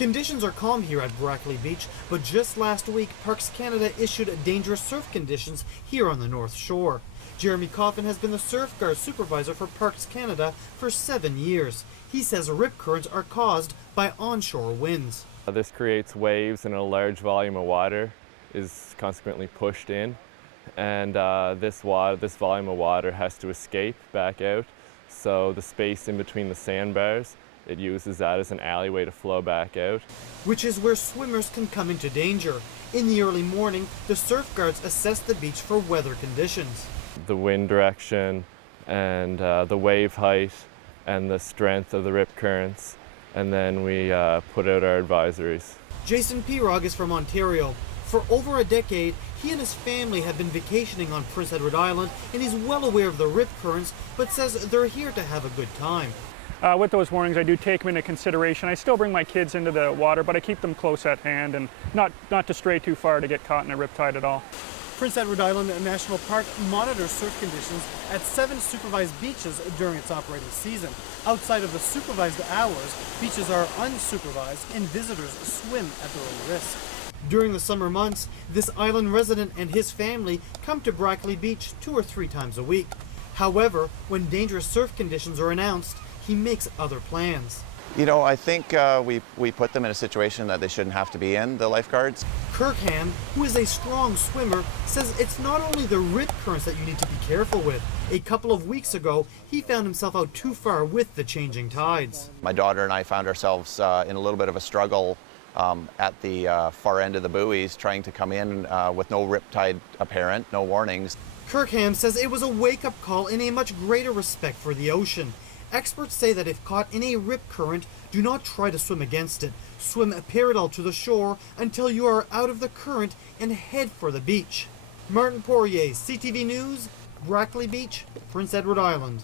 Conditions are calm here at Brackley Beach, but just last week, Parks Canada issued dangerous surf conditions here on the North Shore. Jeremy Coffin has been the surf guard supervisor for Parks Canada for 7 years. He says rip currents are caused by onshore winds. This creates waves and a large volume of water is consequently pushed in, and this volume of water has to escape back out. So the space in between the sandbars, it uses that as an alleyway to flow back out. Which is where swimmers can come into danger. In the early morning, the surf guards assess the beach for weather conditions. The wind direction and the wave height and the strength of the rip currents, and then we put out our advisories. Jason Pirog is from Ontario. For over a decade, he and his family have been vacationing on Prince Edward Island, and he's well aware of the rip currents, but says they're here to have a good time. With those warnings, I do take them into consideration. I still bring my kids into the water, but I keep them close at hand and not to stray too far to get caught in a riptide at all. Prince Edward Island National Park monitors surf conditions at 7 supervised beaches during its operating season. Outside of the supervised hours, beaches are unsupervised and visitors swim at their own risk. During the summer months, this island resident and his family come to Brackley Beach 2 or 3 times a week. However, when dangerous surf conditions are announced, he makes other plans. You know, I think we put them in a situation that they shouldn't have to be in, the lifeguards. Kirkham, who is a strong swimmer, says it's not only the rip currents that you need to be careful with. A couple of weeks ago, he found himself out too far with the changing tides. My daughter and I found ourselves in a little bit of a struggle at the far end of the buoys, trying to come in with no riptide apparent, no warnings. Kirkham says it was a wake-up call and a much greater respect for the ocean. Experts say that if caught in a rip current, do not try to swim against it. Swim parallel to the shore until you are out of the current and head for the beach. Martin Poirier, CTV News, Brackley Beach, Prince Edward Island.